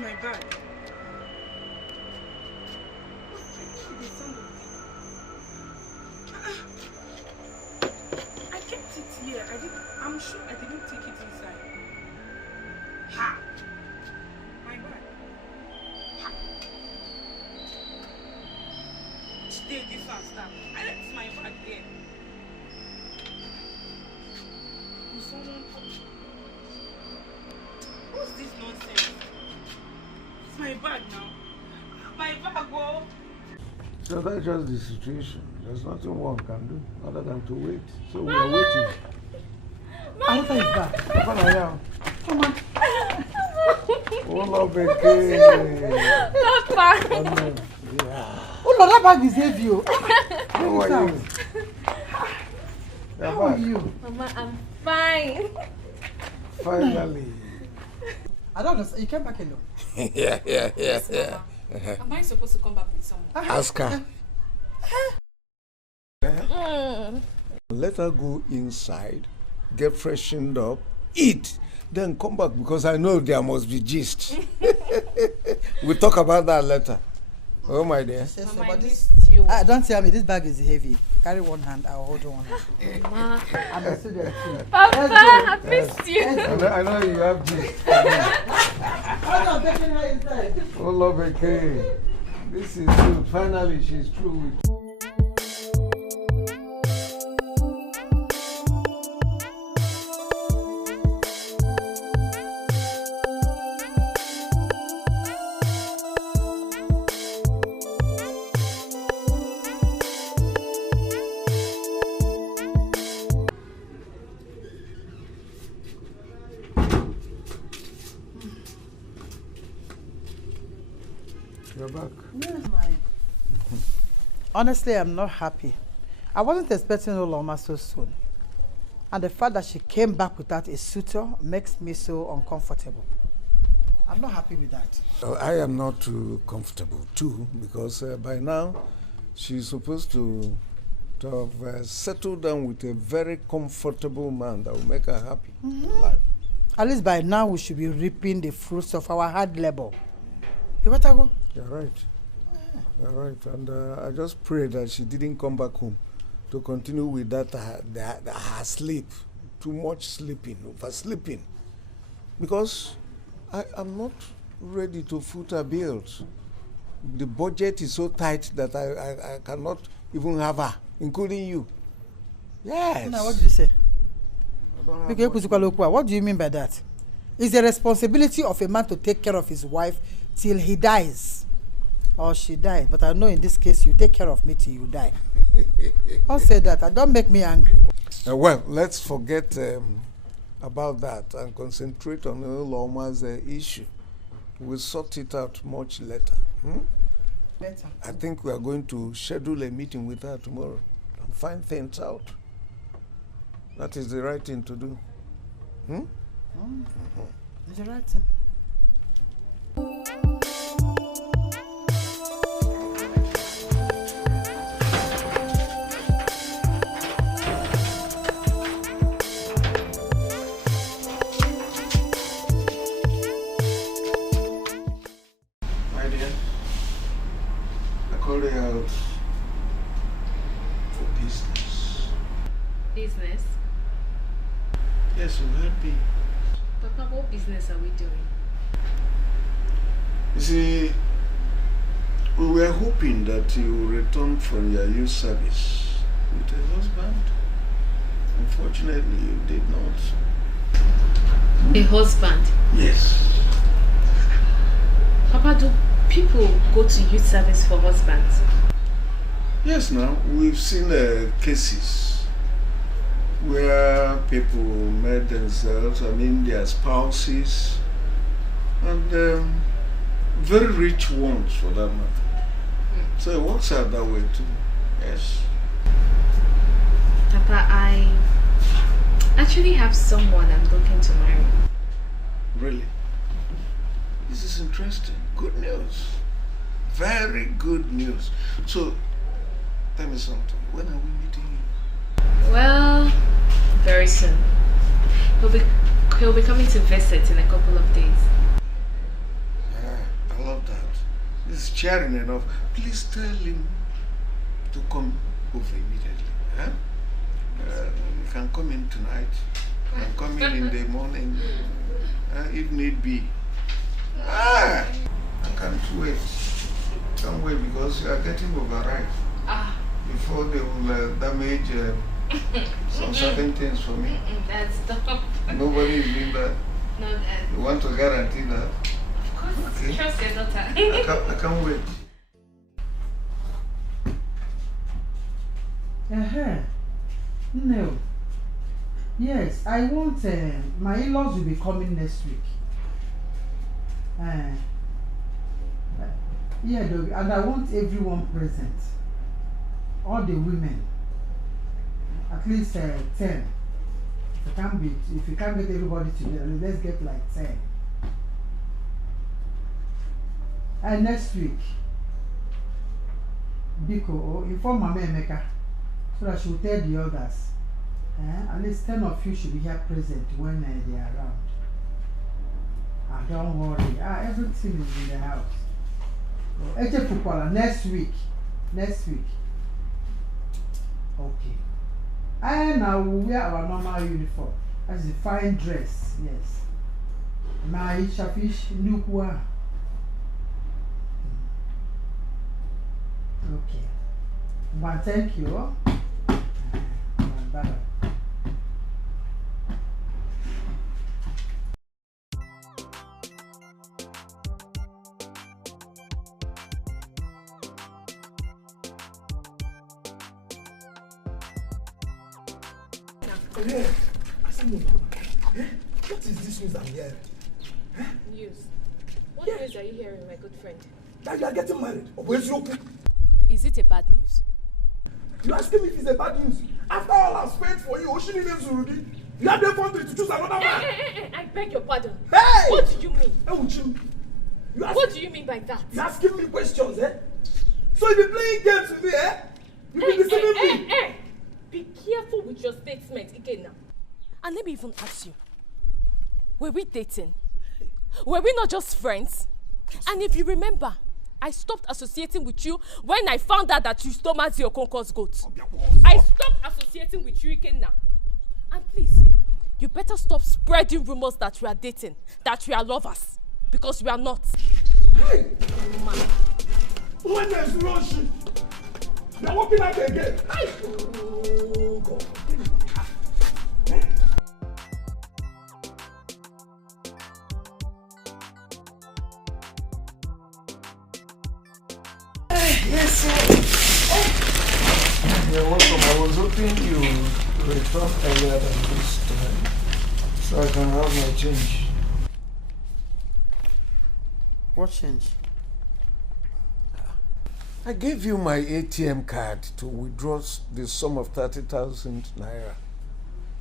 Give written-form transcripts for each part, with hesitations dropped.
My bag. I kept it here. I'm sure I didn't take it inside. Ha! My bag. Ha! Today this one stop. I left my bag there. Will someone touch? What's this nonsense? It's my bag now. My bag, oh. So that's just the situation. There's nothing one can do other than to wait. So we are waiting. Another is back. Come on. Oh, love again. Oh, no, that bag is heavy. How are you? How are you? Mama, I'm fine. Finally. I don't understand. You came back alone. Yeah. Am I supposed to come back with someone? Ask her. Let her go inside, get freshened up, eat, then come back because I know there must be gist. We'll talk about that later. Oh, my dear. Mama, I missed you. Don't tell me this bag is heavy. Carry one hand, I'll hold one hand. Mama. I'm a student too. Papa, I missed you. I know you have gist. Hold on, taking her inside. Oh, love again. This is good. Finally, she's through with you. You're back. Yes, mine. Honestly, I'm not happy. I wasn't expecting Oloma so soon. And the fact that she came back without a suitor makes me so uncomfortable. I'm not happy with that. Well, I am not too comfortable too, because by now she's supposed to have settled down with a very comfortable man that will make her happy in life. At least by now we should be reaping the fruits of our hard labor. You want to go? You're right. You're right. And I just pray that she didn't come back home to continue with that her sleep. Too much sleeping, oversleeping. Because I am not ready to foot her bills. The budget is so tight that I cannot even have her, including you. Yes. Now, what did you say? I don't have Okay, much. what do you mean by that? It's the responsibility of a man to take care of his wife till he dies. Or she dies. But I know in this case, you take care of me till you die. Don't say that. Don't make me angry. Well, let's forget about that and concentrate on Loma's issue. We'll sort it out much later. Better. I think we are going to schedule a meeting with her tomorrow and find things out. That is the right thing to do. It's the right thing. My dear, I called you out for business. Business? Yes, you heard me. Papa, what business are we doing? You see, we were hoping that you return from your youth service with a husband. Unfortunately, you did not. A husband? Yes. Papa, do people go to youth service for husbands? Yes, now, we've seen cases where people met themselves, their spouses, and very rich ones for that matter. So it works out that way too. Yes. Papa, I actually have someone I'm looking to marry. Really? This is interesting. Good news. Very good news. So, tell me something. When are we meeting you? Well, very soon. He'll be coming to visit in a couple of days. Yeah, I love that. This is cheering enough. Please tell him to come over immediately. Huh? You can come in tonight. You can come in the morning, if need be. I can't wait. Can't wait because you are getting overripe. Before they will damage some certain things for me. That's stop. Nobody is doing that. No, You want to guarantee that? of course. Okay. Trust your daughter. I can't wait. No. Yes, I want my in-laws will be coming next week. Yeah, and I want everyone present. All the women. At least 10. If you can't get everybody together, let's get like 10. And next week, Biko, inform Mama Emeka so that she will tell the others. At least 10 of you should be here present when they are around. Don't worry. Everything is in the house. Eche Pukwala, next week. Okay. And I will wear our normal uniform. As a fine dress, yes. My Shafish Nukwa. Okay. Well, thank you. Bye-bye. Yeah, I see no. What is this news I'm hearing? News? What Yeah. news are you hearing, my good friend? That you are getting married? Or where's your okay? Is it a bad news? You asking me if it's a bad news? After all I've spent for you, Oshini Zurugi, you have the country to choose another man. I beg your pardon. Hey! What do you mean? Hey, Uchi, What do you mean by that? You asking me questions, eh? So you be playing games with me, eh? You be deceiving me. Be careful with your statement again now. And let me even ask you, were we dating? Were we not just friends? And if you remember, I stopped associating with you when I found out that you stole Mazi Okonko's goat. I stopped associating with you again now. And please, you better stop spreading rumors that we are dating, that we are lovers, because we are not. Hey! When there's Roshi, you're walking out again. Hey! Oh, God. Yes, sir. You're welcome. I was hoping you would return earlier than this time, so I can have my change. What change? I gave you my ATM card to withdraw the sum of 30,000 naira.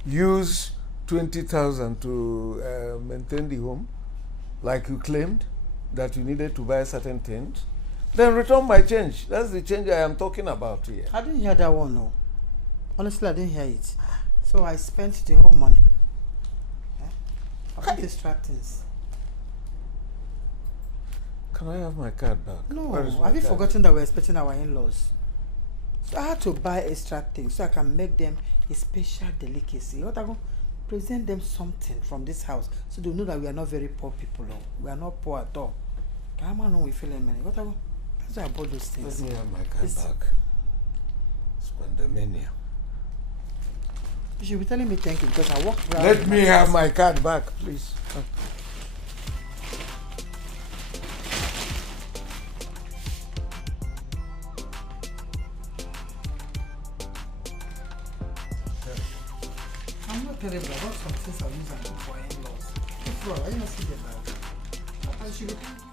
Use 20,000 to maintain the home, like you claimed that you needed to buy certain things. Then return my change. That's the change I am talking about here. I didn't hear that one, no. Honestly, I didn't hear it. So I spent the whole money. About distractings. Can I have my card back? No, have you forgotten that we're expecting our in-laws? So I had to buy extra things so I can make them a special delicacy. What I go present them something from this house so they know that we are not very poor people. No. We are not poor at all. Come on, we feel money. What I go? That's why I bought those things. Let me have my card back. Spend the menu. You should be telling me thank you because I walked around. Let me have my card back, please. I'm not terrible. I got some things I'll use and cook for in-laws. What's wrong? Why you not see them now? I should be thanking you.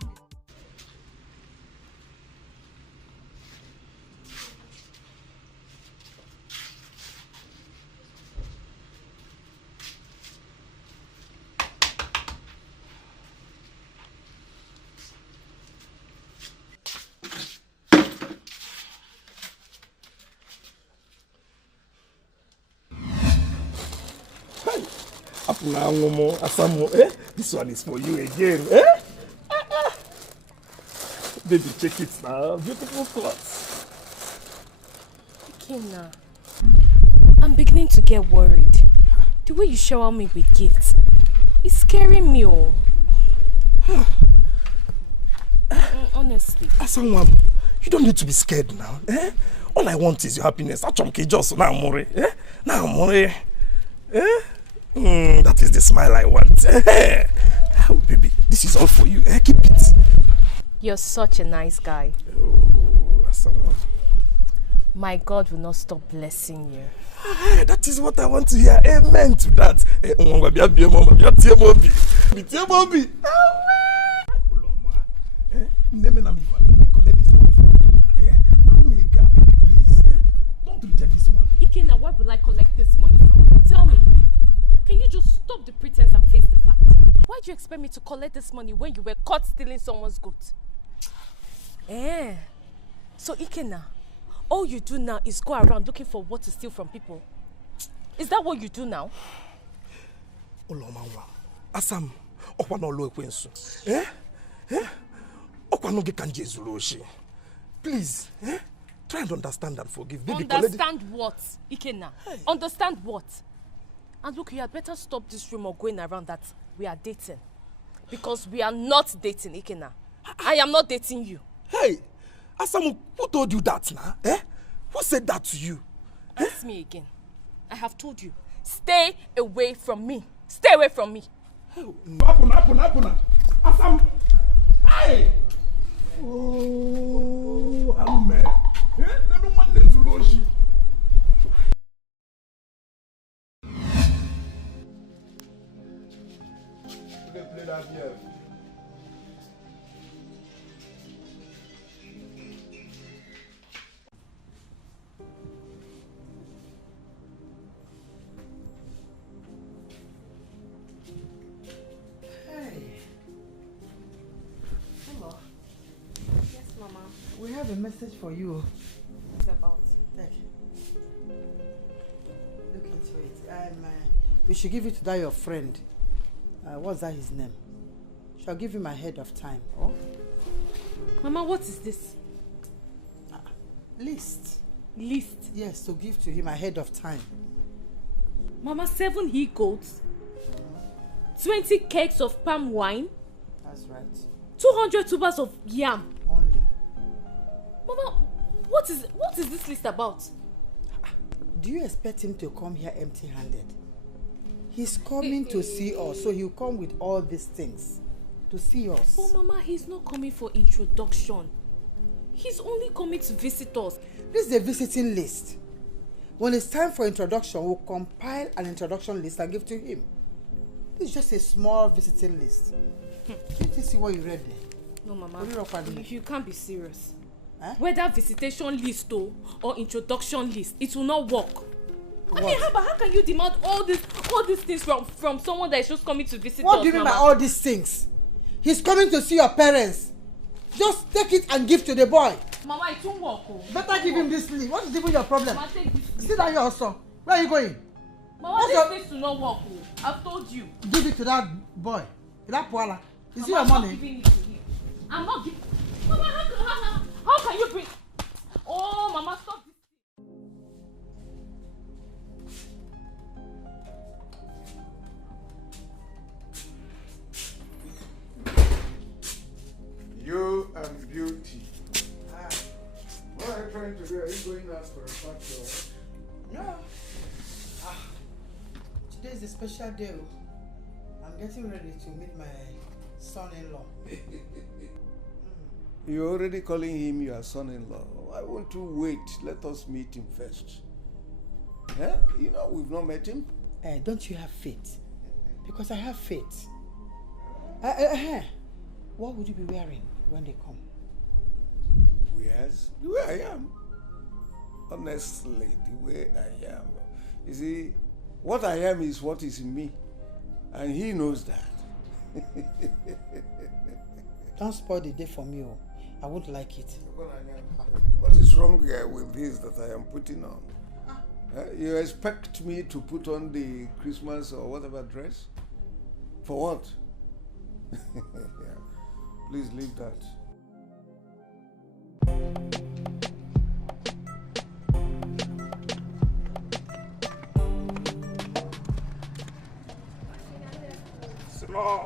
This one is for you again. Baby, check it now. Beautiful clothes. Ikena, I'm beginning to get worried. The way you shower me with gifts, it's scaring me. Honestly. Someone, you don't need to be scared now. All I want is your happiness. That is the smile I want. Oh, baby, this is all for you. Keep it. You're such a nice guy. Oh, someone. My God will not stop blessing you. That is what I want to hear. Amen to that. Collect this money from me. Please. Don't reject this money. Ikena, where will I collect this money from? Tell me. Can you just stop the pretense and face the fact? Why do you expect me to collect this money when you were caught stealing someone's goat? So Ikena, all you do now is go around looking for what to steal from people. Is that what you do now? Asam, please, try and understand and forgive. Baby, understand what, Ikena? Hey. Understand what? And look, you had better stop this rumor going around that we are dating. Because we are not dating, Ikena. I am not dating you. Hey, Asam, who told you that now? Who said that to you? Ask me again. I have told you. Stay away from me. Stay away from me. Apuna. Asam. Hey. Oh, Amen. Never mind the Zuloshi. Play that here. We have a message for you. What's it about? Look into it. We should give it to that your friend. What's that his name? Shall give him ahead of time. Oh? Mama, what is this? List. List? Yes, to give to him ahead of time. Mama, 7 he-goats, 20 kegs of palm wine. That's right. 200 tubers of yam. Only. Mama, what is this list about? Do you expect him to come here empty-handed? He's coming to see us, so he'll come with all these things to see us. Oh, Mama, he's not coming for introduction. He's only coming to visit us. This is a visiting list. When it's time for introduction, we'll compile an introduction list and give to him. This is just a small visiting list. Did you see what you read there? No, Mama, you can't be serious. Whether visitation list or introduction list, it will not work. What? I mean, how can you demand all these things from someone that is just coming to visit us? What do you mean by all these things? He's coming to see your parents. Just take it and give to the boy. Mama, it won't work. Oh. Better give him this leave. What is even your problem? Mama, take this leave. Sit down here also. Where are you going? Mama, this needs to not work. Oh. I've told you. Give it to that boy. That Puala. Is it Mama, your money? I'm not giving it to him. I'm not giving. Mama, how can you bring? Oh, Mama, stop this. You and Beauty. What are you trying to do? Are you going out for a party or what? No. Today is a special day. I'm getting ready to meet my son-in-law. You're already calling him your son-in-law. Why won't you wait? Let us meet him first. Yeah? You know we've not met him. Don't you have faith? Because I have faith. What would you be wearing when they come? Yes, the way I am. Honestly, the way I am. You see, what I am is what is in me. And he knows that. Don't spoil the day for me. Oh. I won't like it. What is wrong with this that I am putting on? You expect me to put on the Christmas or whatever dress? For what? Yeah. Please leave that. Slow.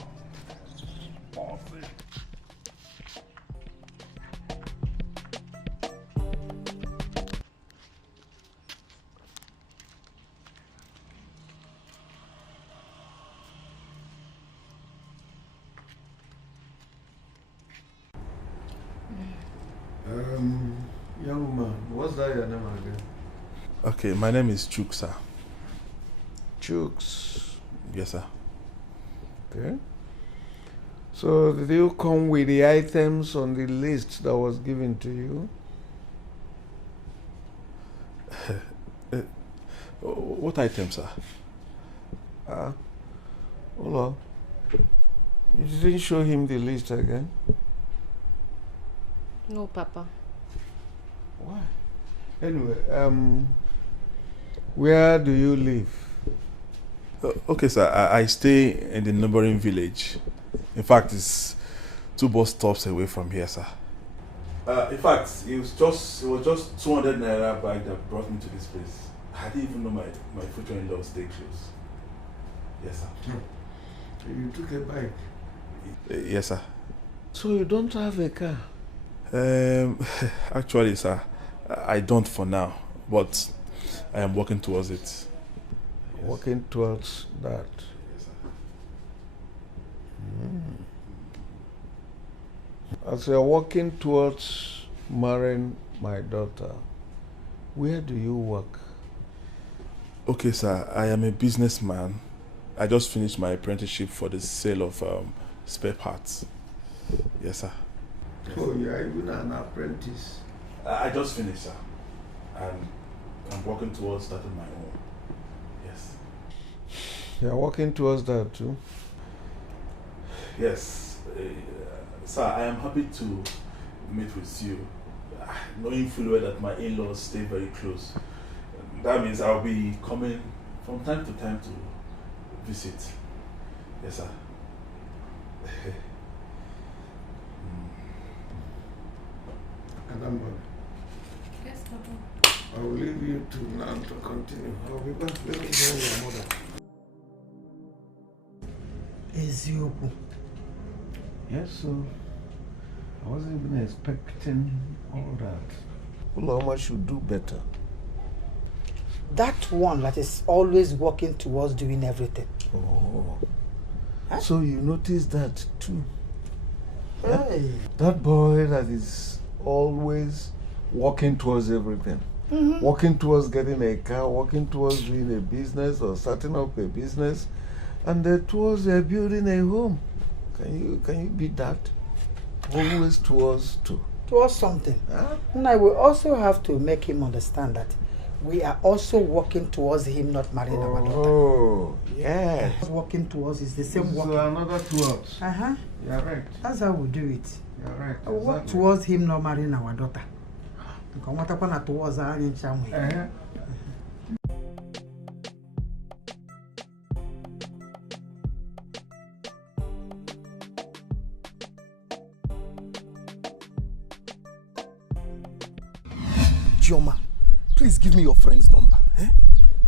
Young man, what's that your name again? Okay, my name is Chuk, sir. Chooks. Yes, sir. Okay. So did you come with the items on the list that was given to you? What item, sir? Hold on. You didn't show him the list again? No, Papa. Why? Anyway, where do you live? Okay, sir. I stay in the neighboring village. In fact, it's 2 bus stops away from here, sir. In fact, it was just 200 naira bike that brought me to this place. I didn't even know my future in-law was staying close. Yes, sir. You took a bike? Yes, sir. So you don't have a car? Actually, sir, I don't for now, but I am working towards it. Yes. Working towards that? Yes, sir. As you're working towards marrying my daughter, where do you work? Okay, sir, I am a businessman. I just finished my apprenticeship for the sale of spare parts. Yes, sir. Oh, you are even an apprentice? I just finished, sir. And I'm working towards starting my own. Yes. You're working towards that too? Yes. Sir, I am happy to meet with you, knowing fully well that my in-laws stay very close. That means I'll be coming from time to time to visit. Yes, sir. Adambo. Yes, Papa. I will leave you to now to continue. I'll be back. Let me know your mother. Ezioku. Yes, so I wasn't even expecting all that. Uloma should do better. That one that is always working towards doing everything. Oh. Huh? So you noticed that too? Hey. That boy that is always working towards everything. Mm-hmm. Working towards getting a car, working towards doing a business or starting up a business, and towards building a home. Can you beat that? Always towards to towards something. Huh? And I will also have to make him understand that we are also working towards him not marrying our daughter. Oh, yes. Working towards is the same So working. another towards. Uh-huh. You're right. That's how we do it. You're right. I will work towards him not marrying our daughter. Towards our Uh-huh. Chioma, please give me your friend's number. Eh?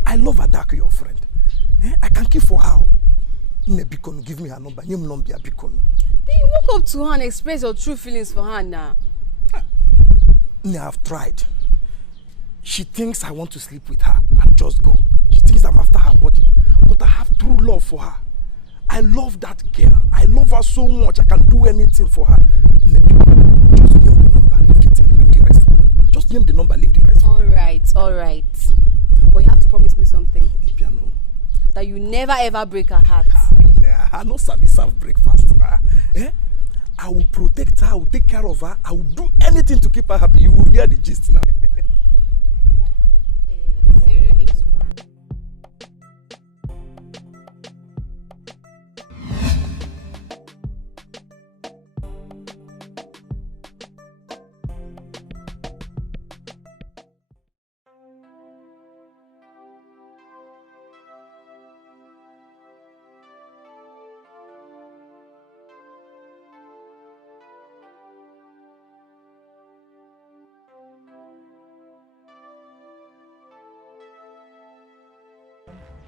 I love Adaku, your friend. Eh? I can keep for her. Nebikono, give me her number. Nyem number Bikono. Then you walk up to her and express your true feelings for her now. I've tried. She thinks I want to sleep with her and just go. She thinks I'm after her body. But I have true love for her. I love that girl. I love her so much. I can do anything for her. Nebikono, just name the number. Leave the rest. Just name the number. Leave the rest. All right. But you have to promise me something. Piano. That you never ever break her heart. I no sabi serve breakfast. Eh? I will protect her, I will take care of her, I will do anything to keep her happy. You will hear the gist now. 081.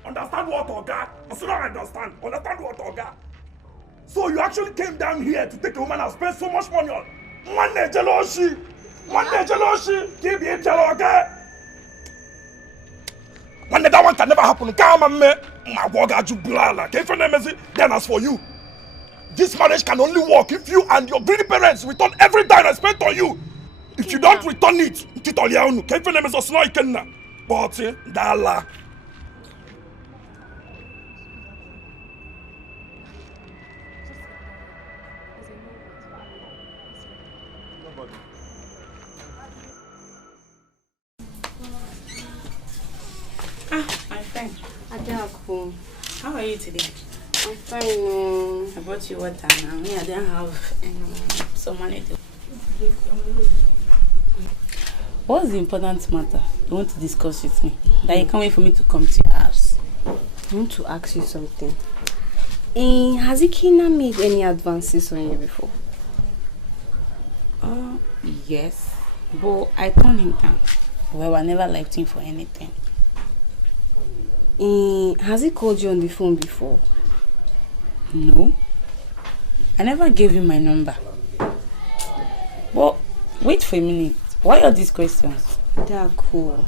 Understand what, Oga? I still don't understand. Understand what, Oga? So you actually came down here to take a woman and spend so much money on one day jealousy. Keep it jealous, one day that one can never happen. Come on, man. My Boga Jublala. Then as for you, this marriage can only work if you and your greedy parents return every dime I spent on you. If you don't return it, but Dala. My friend. Adaku, How are you today? I'm fine. I brought you water now. Me, I didn't have some money to. What's the important matter you want to discuss with me? That you can't wait for me to come to your house. I want to ask you something. Has Ikena made any advances on you before? Yes. But I turned him down. Well, I never liked him for anything. Has he called you on the phone before? No. I never gave him my number. But wait for a minute. Why all these questions? Adaku,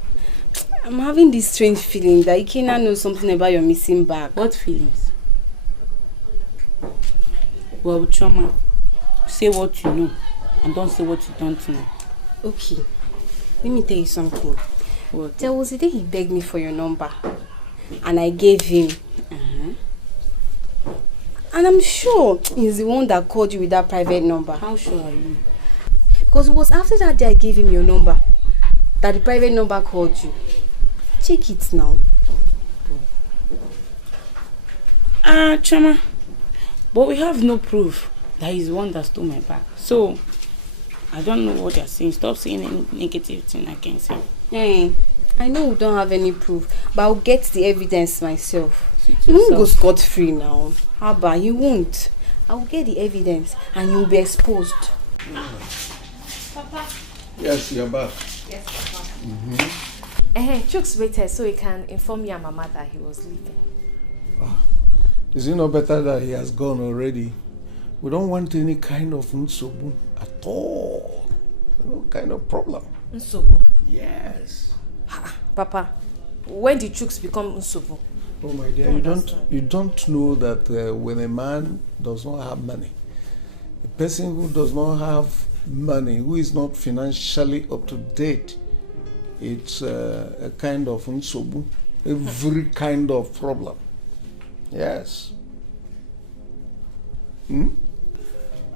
I'm having this strange feeling that Ikena knows something about your missing bag. What feelings? Well, Choma, say what you know and don't say what you don't know. Okay, let me tell you something. What? There was a day he begged me for your number and I gave him. And I'm sure he's the one that called you with that private number. How sure are you? Because it was after that day I gave him your number that the private number called you. Check it now. Chama, but we have no proof that he's the one that stole my bag. So, I don't know what you're saying. Stop saying any negative thing against him. Hey, I know we don't have any proof, but I'll get the evidence myself. Suit You won't go yourself. scot-free now. How about you won't? I'll get the evidence and you'll be exposed. Papa. Yes, you're back. Yes, Papa. Chooks waited so he can inform me and Mama that he was leaving. Is it not better that he has gone already? We don't want any kind of nsobu at all. No kind of problem. Nsobu? Yes. Papa, when did Chooks become Nsobu? Oh my dear, you don't know that when a man does not have money, a person who does not have money, who is not financially up to date, it's a kind of nsobu, every kind of problem. Yes.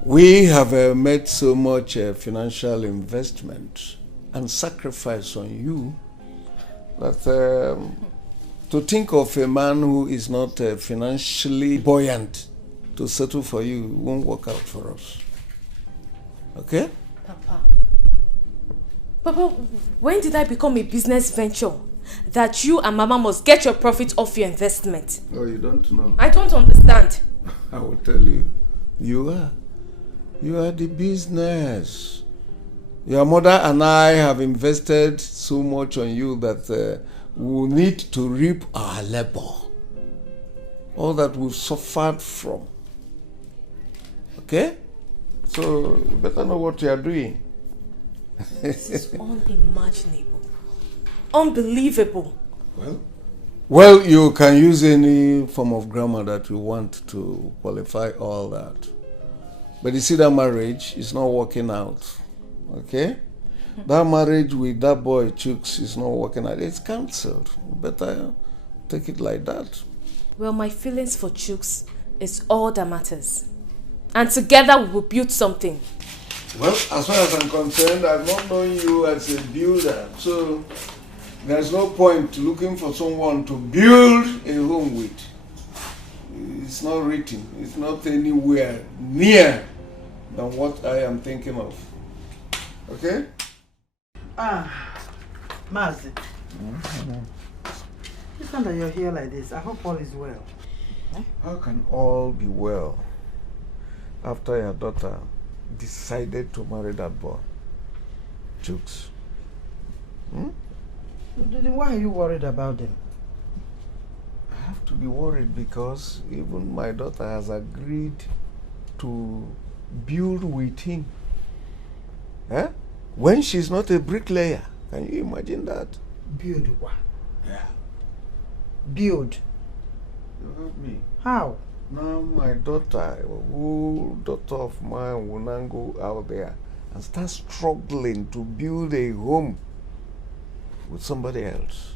We have made so much financial investment and sacrifice on you that to think of a man who is not financially buoyant to settle for you won't work out for us. Okay? Papa, when did I become a business venture that you and Mama must get your profit off your investment? Oh, you don't know. I don't understand. I will tell you. You are the business. Your mother and I have invested so much on you that we need to reap our labor. All that we've suffered from. Okay? So, you better know what you are doing. This is unimaginable. Unbelievable. Well, you can use any form of grammar that you want to qualify all that. But you see, that marriage is not working out. Okay? That marriage with that boy Chooks is not working out. It's cancelled. Better take it like that. Well, my feelings for Chooks is all that matters. And together we will build something. Well, as far as I'm concerned, I've not known you as a builder. So there's no point looking for someone to build a home with. It's not written. It's not anywhere near than what I am thinking of. Okay? Mazi. It's not that you're here like this. I hope all is well. How can all be well after your daughter decided to marry that boy? Jukes. Then why are you worried about them? I have to be worried because even my daughter has agreed to build with him. Eh? When she's not a bricklayer. Can you imagine that? Build what? Yeah. Build? You heard me. How? Now my daughter, who daughter of mine, will now go out there and start struggling to build a home with somebody else.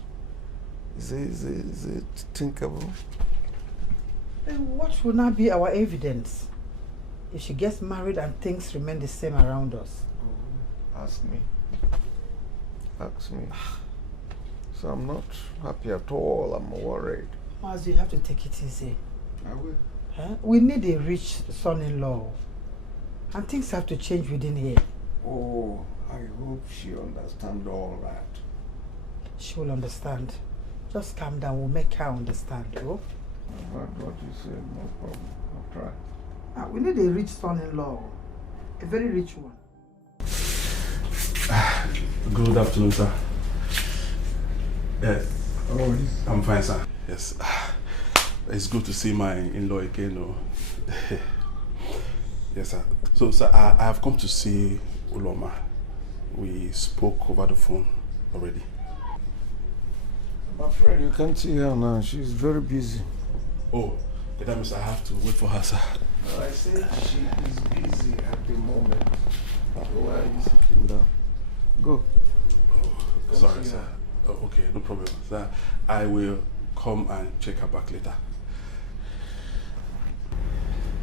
Is it thinkable? Then what will now be our evidence if she gets married and things remain the same around us? Ask me. Ask me. So I'm not happy at all. I'm worried. Maz, you have to take it easy. I will. Huh? We need a rich son-in-law. And things have to change within here. Oh, I hope she understands all that. She will understand. Just calm down. We'll make her understand. Oh? I heard what you said. No problem. I'll try. We need a rich son-in-law. A very rich one. Good afternoon, sir. Yes. Oh, I'm fine, sir. Yes. It's good to see my in-law again. Oh. Yes, sir. So, sir, I have come to see Uloma. We spoke over the phone already. I'm afraid you can't see her now. She's very busy. Oh, that means I have to wait for her, sir. I said she is busy at the moment. So why are you sitting down? Go. Oh, sorry, sir. Oh, okay, no problem, sir. I will come and check her back later.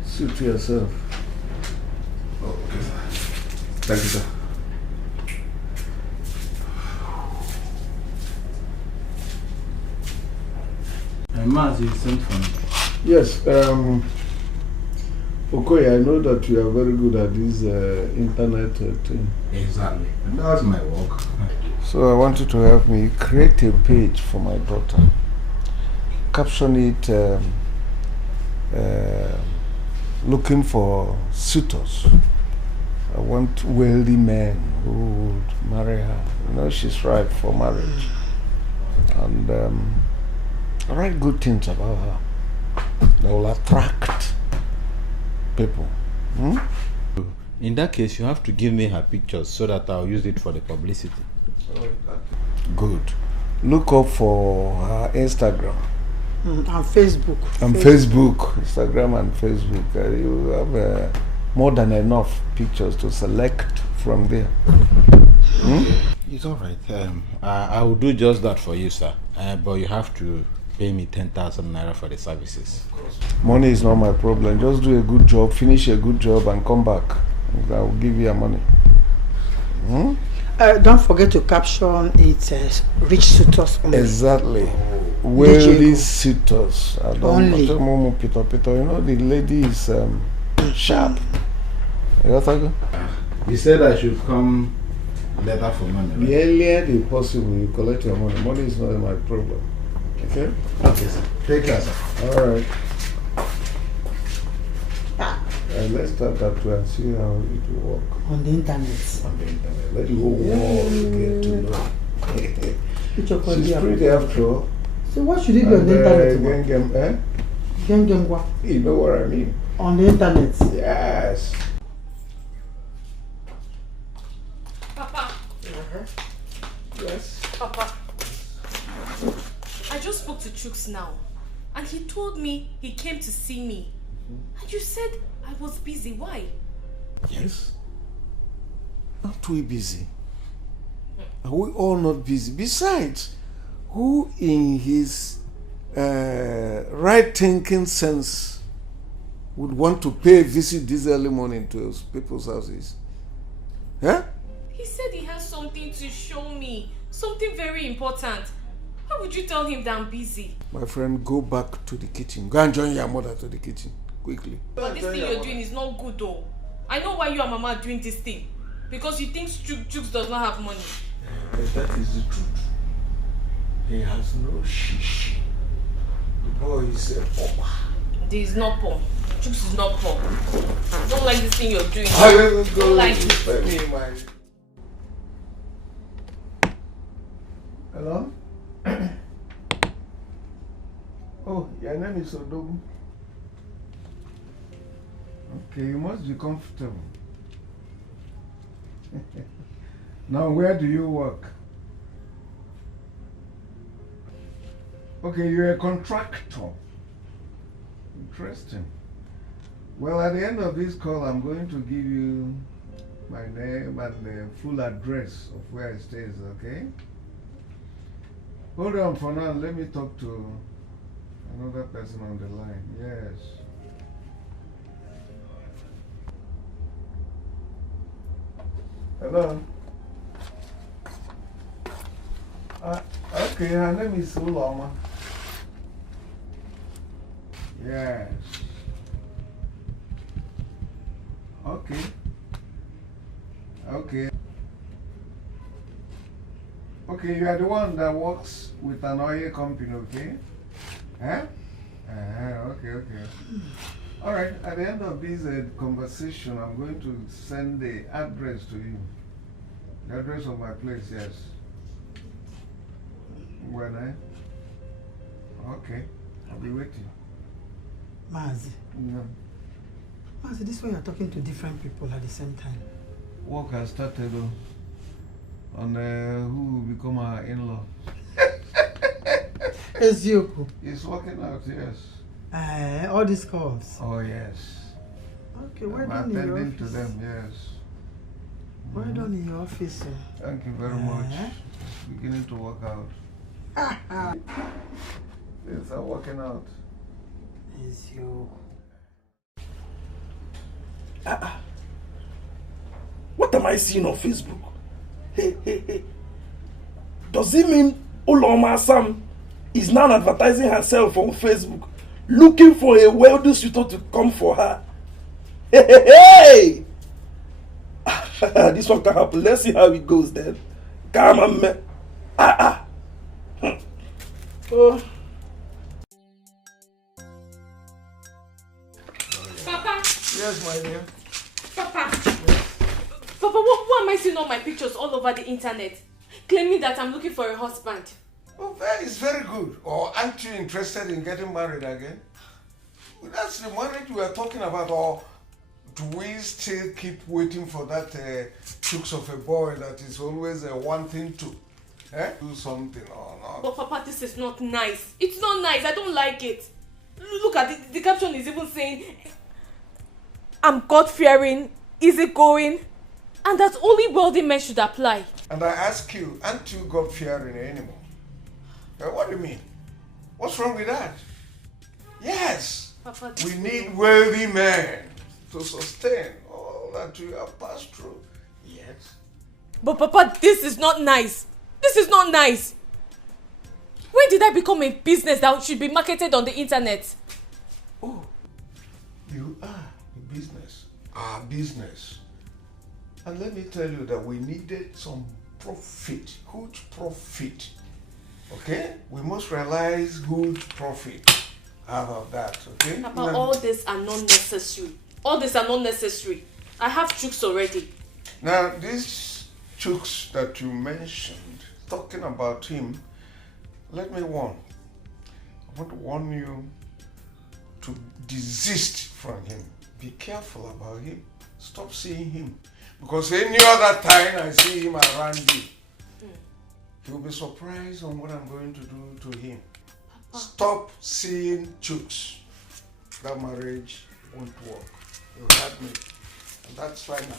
Suit yourself. Oh, okay, sir. Thank you, sir. Maz, you sent for me. Yes, Okoye, I know that you are very good at this internet thing. Exactly. And that's my work. So I want you to help me create a page for my daughter. Caption it looking for suitors. I want wealthy men who would marry her. You know, she's ripe for marriage. And write good things about her. They will attract people. In that case, you have to give me her pictures so that I'll use it for the publicity. Good. Look up for her Instagram. And Facebook. And Facebook. Instagram and Facebook. You have more than enough pictures to select from there. It's all right. I will do just that for you, sir. But you have to pay me 10,000 naira for the services. Money is not my problem. Just do a good job, finish a good job, and come back. I will give you your money. Don't forget to caption it rich suitors only. Exactly. Wealthy suitors. I don't know, Peter. You know, the lady is sharp. You said I should come later for money. Right? The earlier the possible you collect your money. Money is not my problem. Okay? Okay, sir. Take care, sir. All right. Let's start that way and see how it will work. On the internet. On the internet. Let the whole world get to know. She's pretty after all. So what should it be on the internet? You know what I mean? On the internet? Yes. Papa. Yes. Papa. I just spoke to Chooks now. And he told me he came to see me. And you said I was busy. Why? Yes. Aren't we busy? Are we all not busy? Besides, who in his right thinking sense would want to pay a visit this early morning to people's houses? Huh? He said he has something to show me. Something very important. How would you tell him that I'm busy? My friend, go back to the kitchen. Go and join your mother to the kitchen. Quickly. But this thing you're doing is not good though. I know why you and Mama are doing this thing. Because you think Chooks does not have money. That is the truth. He has no shish. The boy is a pauper. He is not poor. Chooks is not poor. I don't like this thing you're doing. I will go. Don't like it. Let me mind. Hello? Oh, your name is Odogu. Okay, you must be comfortable. Now, where do you work? Okay, you're a contractor. Interesting. Well, at the end of this call, I'm going to give you my name and the full address of where I stay, okay? Hold on for now. Let me talk to another person on the line. Yes. Hello? Okay, her name is Uloma. Yes. Okay. Okay. Okay, you are the one that works with an oil company, okay? Huh? Okay. All right, at the end of this conversation, I'm going to send the address to you. The address of my place, yes. When okay, I'll be waiting. Mazi. No. Mazi, this way you're talking to different people at the same time. Work has started on who will become our in-law. Ezioku. It's working out, yes. All these calls. Oh, yes. Okay, well I'm done in your attending office. to them, yes. Well done in your office, sir. Thank you very much. It's beginning to work out. Things are working out. Ezioku. What am I seeing on Facebook? Hey. Does it mean Uloma Sam is now advertising herself on Facebook, looking for a wealthy suitor to come for her? Hey! This one can happen. Let's see how it goes then. Come on, man. Oh. Papa! Yes, my dear. Papa! Papa, why am I seeing all my pictures all over the internet? Claiming that I'm looking for a husband. Oh, that is very good. Or aren't you interested in getting married again? That's the marriage we are talking about. Or do we still keep waiting for that chooks of a boy that is always wanting to do something or not? But Papa, this is not nice. It's not nice. I don't like it. Look at it. The caption is even saying, I'm God-fearing, easygoing, and that only wealthy men should apply. And I ask you, aren't you God-fearing anymore? What do you mean? What's wrong with that? Yes. Papa, We need wealthy men to sustain all that you have passed through. Yes. But Papa, this is not nice. This is not nice. When did I become a business that should be marketed on the internet? Oh, you are a business. Our business. And let me tell you that we needed some profit, huge profit. Okay? We must realize huge profit out of that, okay? Papa, all this are not necessary. All this are not necessary. I have chooks already. Now, these chooks that you mentioned, talking about him, let me warn. I want to warn you to desist from him. Be careful about him. Stop seeing him. Because any other time I see him around you, you'll be surprised on what I'm going to do to him. Papa. Stop seeing chooks. That marriage won't work. You heard me. And that's final.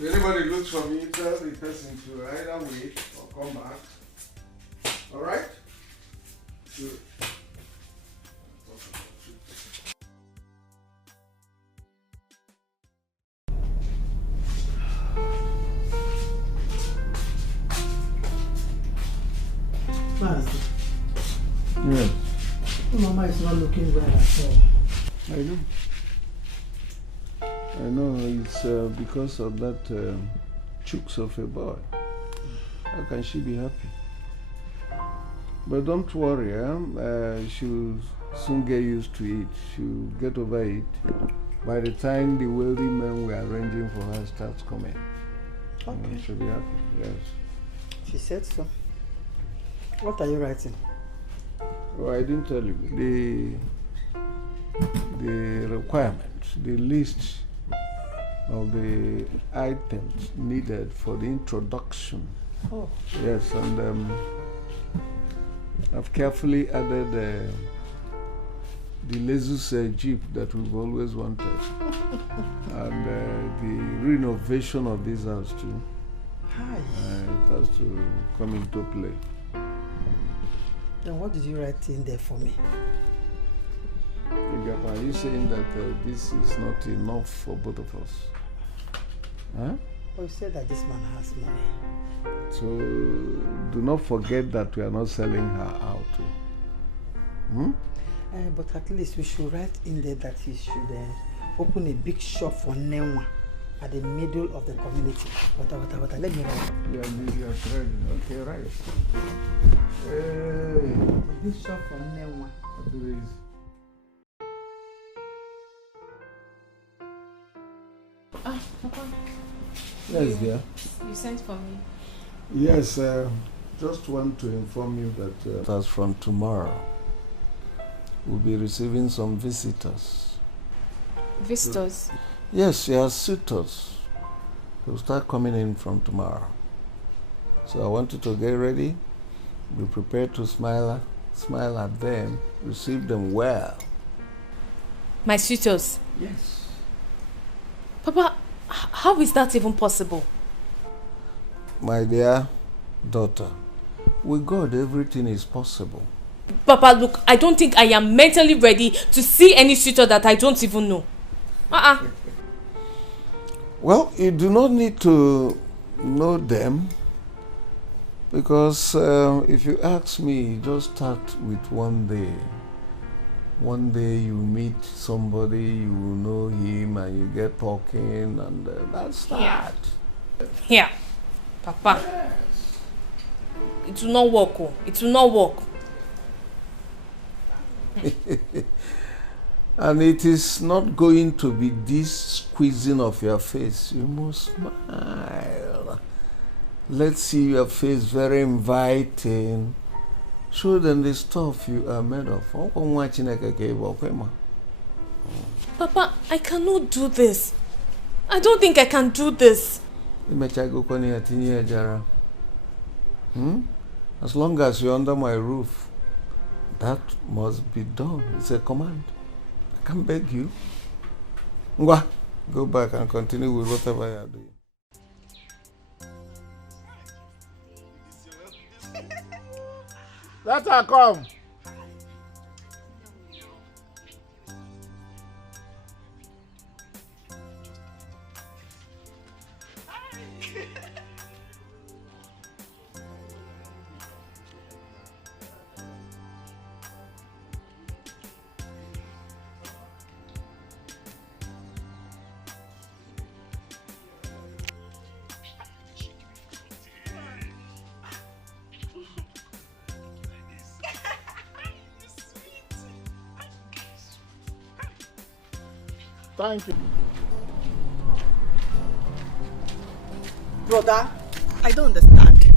If anybody looks for me, tell the person to either wait or come back. Alright? Good. Master, Yes. Mama is not looking well at all. I know it's because of that chooks of a boy. How can she be happy? But don't worry, she'll soon get used to it. She'll get over it by the time the wealthy men we're arranging for her starts coming. Okay. She'll be happy, yes. She said so. What are you writing? Oh, I didn't tell you. The requirements, the list of the items needed for the introduction. Oh. Yes, and I've carefully added the Lexus Jeep that we've always wanted. And the renovation of this house too. Hi. It has to come into play. Then what did you write in there for me? Are you saying that this is not enough for both of us? Huh? Oh, you said that this man has money. So do not forget that we are not selling her out. Hmm? But at least we should write in there that he should open a big shop for Nenwa at the middle of the community. Let me write. Yeah, okay, right. Hey. A big shop for Nenwa. Papa. Yes, dear. You sent for me. Yes, just want to inform you that as from tomorrow, we'll be receiving some visitors. Visitors? Yes, yes, suitors. They'll start coming in from tomorrow. So I want you to get ready, be prepared to smile at them, receive them well. My suitors? Yes. Papa, how is that even possible? My dear daughter, with God everything is possible. Papa, look, I don't think I am mentally ready to see any suitor that I don't even know. Well, you do not need to know them, because if you ask me, just start with one day. One day you meet somebody, you know him, and you get talking, and that's that. Yeah. Papa. Yes. It will not work. Oh. It will not work. And it is not going to be this squeezing of your face. You must smile. Let's see your face very inviting. Show them the stuff you are made of. Papa, I cannot do this. I don't think I can do this. As long as you're under my roof, that must be done. It's a command. I can't beg you. Ngwa, go back and continue with whatever you are doing. Let her come. Thank you. Brother, I don't understand.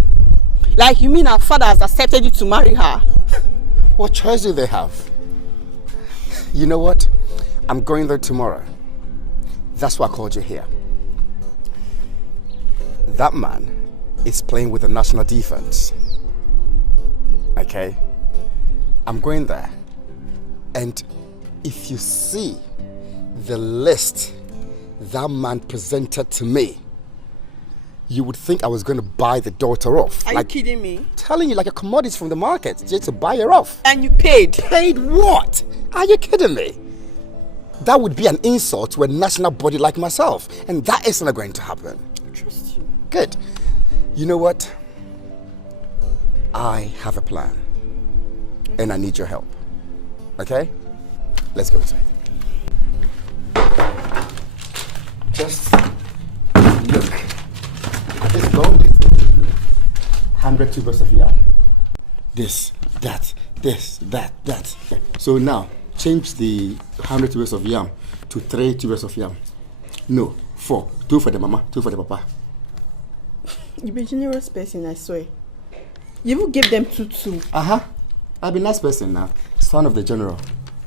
Like, you mean our father has accepted you to marry her? What choice do they have? You know what? I'm going there tomorrow. That's why I called you here. That man is playing with the national defense. Okay? I'm going there. And if you see the list that man presented to me, you would think I was going to buy the daughter off. Are you kidding me? Telling you like a commodity from the market just to buy her off. And you paid? Paid what? Are you kidding me? That would be an insult to a national body like myself. And that isn't going to happen. I trust you. Good. You know what? I have a plan. And I need your help. Okay? Let's go inside. Just look. This gold is 100 tubers of yam. This, that. So now, change the 100 tubers of yam to 3 tubers of yam. No, 4. 2 for the mama, 2 for the papa. You're a generous person, I swear. You will give them 2. I'll be a nice person now. Son of the general.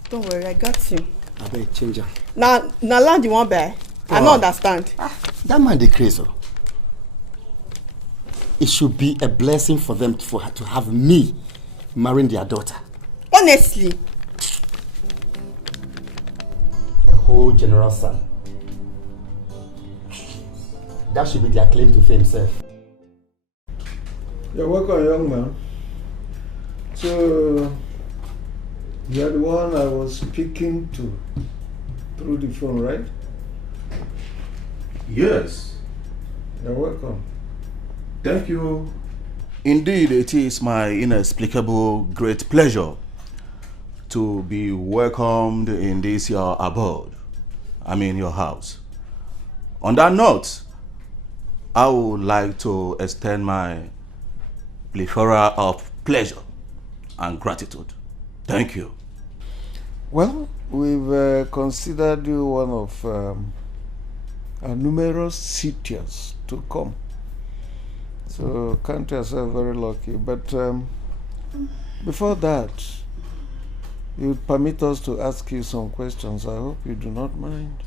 Don't worry, I got you. I better change her. Now land you want buy. I don't understand. That man dey crazy. It should be a blessing for them to have me marrying their daughter. Honestly. A whole general's son. That should be their claim to fame, sir. You're welcome, young man. So, you're the one I was speaking to through the phone, right? Yes. You're welcome. Thank you. Indeed, it is my inexplicable great pleasure to be welcomed in this your abode. I mean your house. On that note, I would like to extend my plethora of pleasure and gratitude. Thank you. Well, we've considered you one of our numerous suitors to come. So count yourself very lucky. But before that, you permit us to ask you some questions. I hope you do not mind.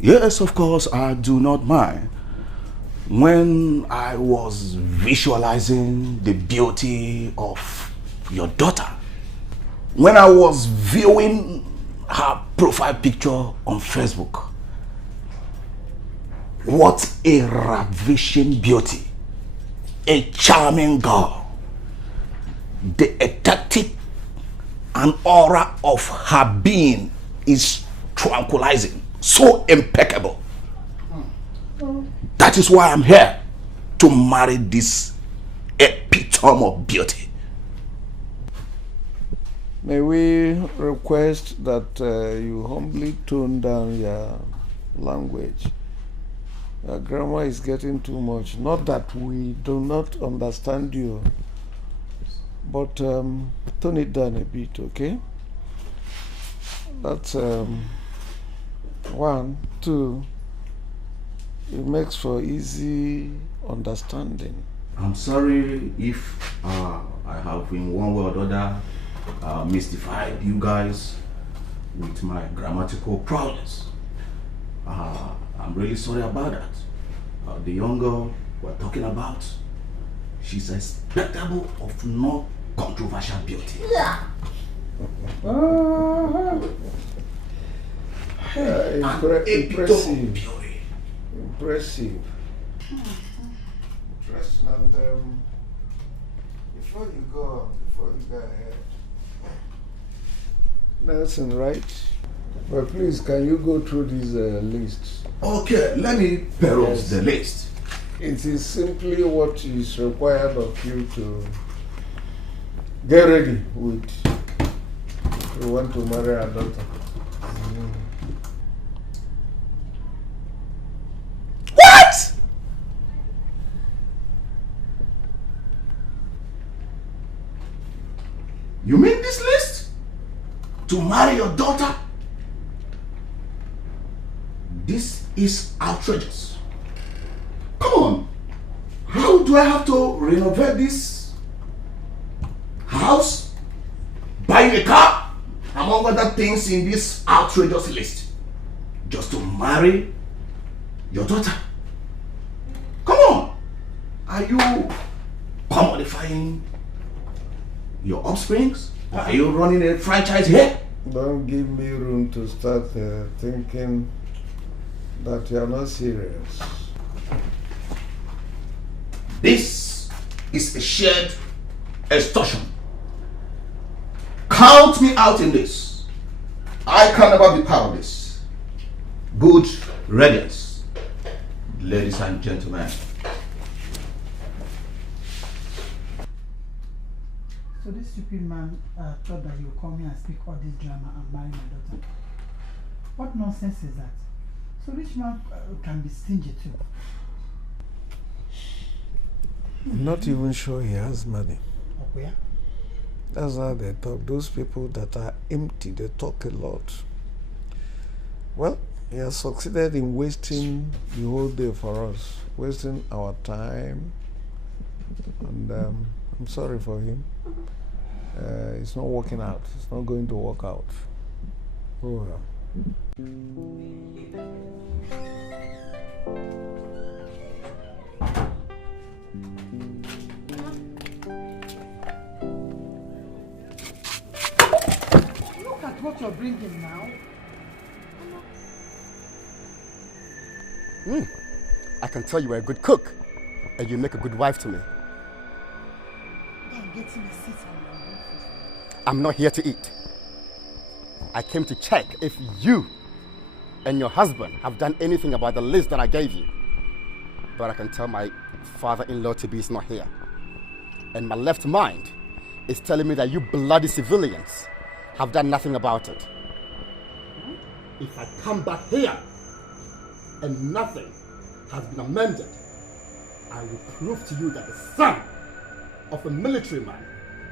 Yes, of course, I do not mind. When I was visualizing the beauty of your daughter, when I was viewing her profile picture on Facebook, what a ravishing beauty, a charming girl. The aesthetic and aura of her being is tranquilizing, so impeccable. That is why I'm here, to marry this epitome of beauty. May we request that you humbly tone down your language. Your grammar is getting too much. Not that we do not understand you, but tone it down a bit, okay? That's 1, 2. It makes for easy understanding. I'm sorry if I have in one way or other mystified you guys with my grammatical prowess. I'm really sorry about that. The young girl we're talking about, she's respectable of no controversial beauty. Yeah. Impressive. Beauty. Impressive. Interesting. And before you go ahead, Nelson, right? But please, can you go through these lists? Okay, let me peruse the list. It is simply what is required of you to get ready with. You want to marry our daughter. What? You mean this list? To marry your daughter? This is outrageous. Come on. How do I have to renovate this house? Buy a car? Among other things in this outrageous list. Just to marry your daughter. Come on. Are you commodifying your offsprings? Are you running a franchise here? Don't give me room to start thinking that you are not serious. This is a shared extortion. Count me out in this. I can never be part of this. Good riddance, ladies and gentlemen. So this stupid man thought that he would come here and speak all this drama and marry my daughter. What nonsense is that? So rich man can be stingy too. I'm not even sure he has money. Oh, where? That's how they talk. Those people that are empty, they talk a lot. Well, he has succeeded in wasting the whole day for us, wasting our time. And I'm sorry for him. It's not working out. It's not going to work out. Oh well. Look at what you're bringing now. I can tell you are a good cook and you make a good wife to me. I'm getting a seat on your breakfast. I'm not here to eat. I came to check if you and your husband have done anything about the list that I gave you. But I can tell my father-in-law to be is not here. And my left mind is telling me that you bloody civilians have done nothing about it. If I come back here and nothing has been amended, I will prove to you that the son of a military man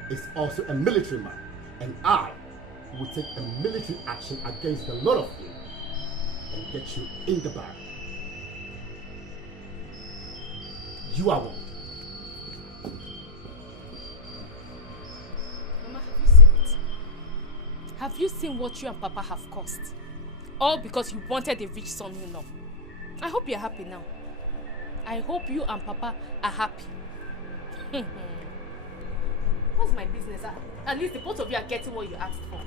is also a military man, and I will take a military action against the lot of you and get you in the bag. You are one. Mama, have you seen it? Have you seen what you and Papa have caused? All because you wanted a rich son-in-law. I hope you're happy now. I hope you and Papa are happy. What's my business? At least the both of you are getting what you asked for.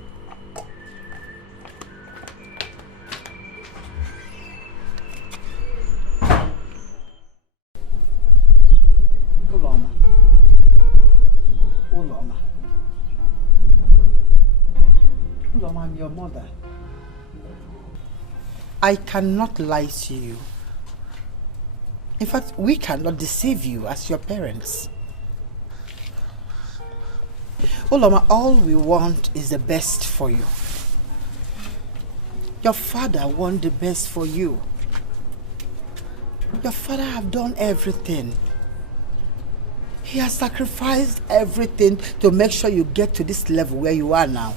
Uloma. Uloma. Uloma, I'm your mother. I cannot lie to you. In fact, we cannot deceive you as your parents. Uloma, all we want is the best for you. Your father wants the best for you. Your father have done everything. He has sacrificed everything to make sure you get to this level where you are now.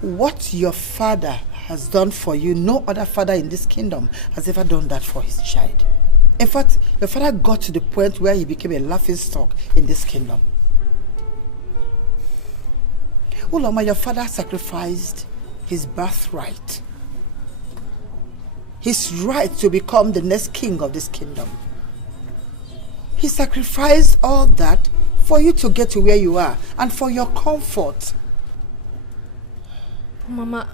What your father has done for you, no other father in this kingdom has ever done that for his child. In fact, your father got to the point where he became a laughingstock in this kingdom. Uloma, your father sacrificed his birthright, his right to become the next king of this kingdom. He sacrificed all that for you to get to where you are and for your comfort. Mama,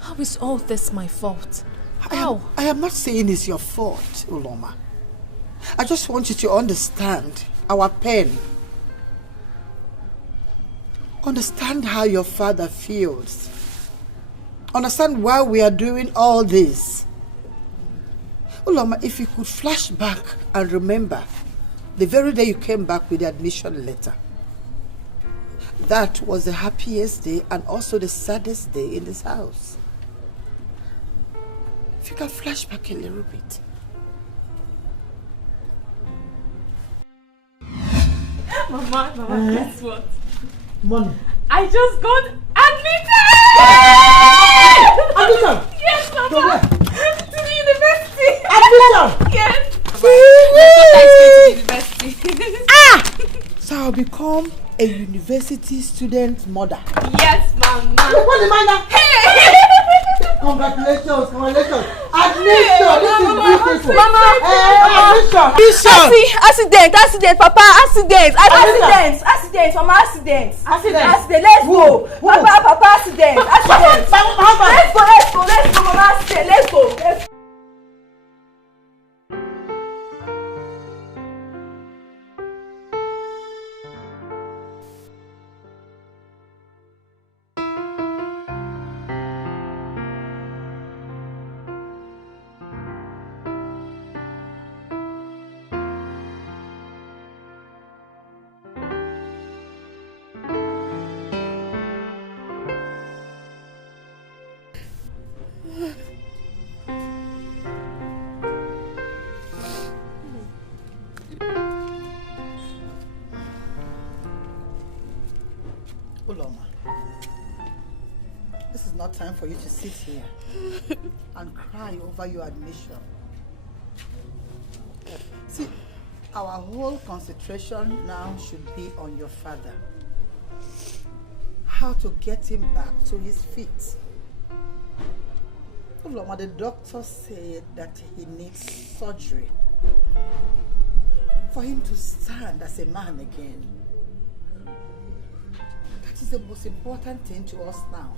how is all this my fault? How? I am not saying it's your fault, Uloma. I just want you to understand our pain. Understand how your father feels. Understand why we are doing all this. Uloma, if you could flash back and remember the very day you came back with the admission letter. That was the happiest day and also the saddest day in this house. If you can flash back a little bit. Mama, guess what? Money. I just got admitted! Admission? Yes, To Mama! where? To the university! Admission? Yes! So I'll become a university student mother. Yes, Mama! What the mother? Hey! Congratulations! Admission! This is beautiful! Mama! Admission! Accident, Papa, accident, Mama, accident. Let's go. Papa, accident. Let's go, Mama, accident, let's go. Uloma, this is not time for you to sit here and cry over your admission. See, our whole concentration now should be on your father. How to get him back to his feet. Uloma, the doctor said that he needs surgery for him to stand as a man again. That is the most important thing to us now.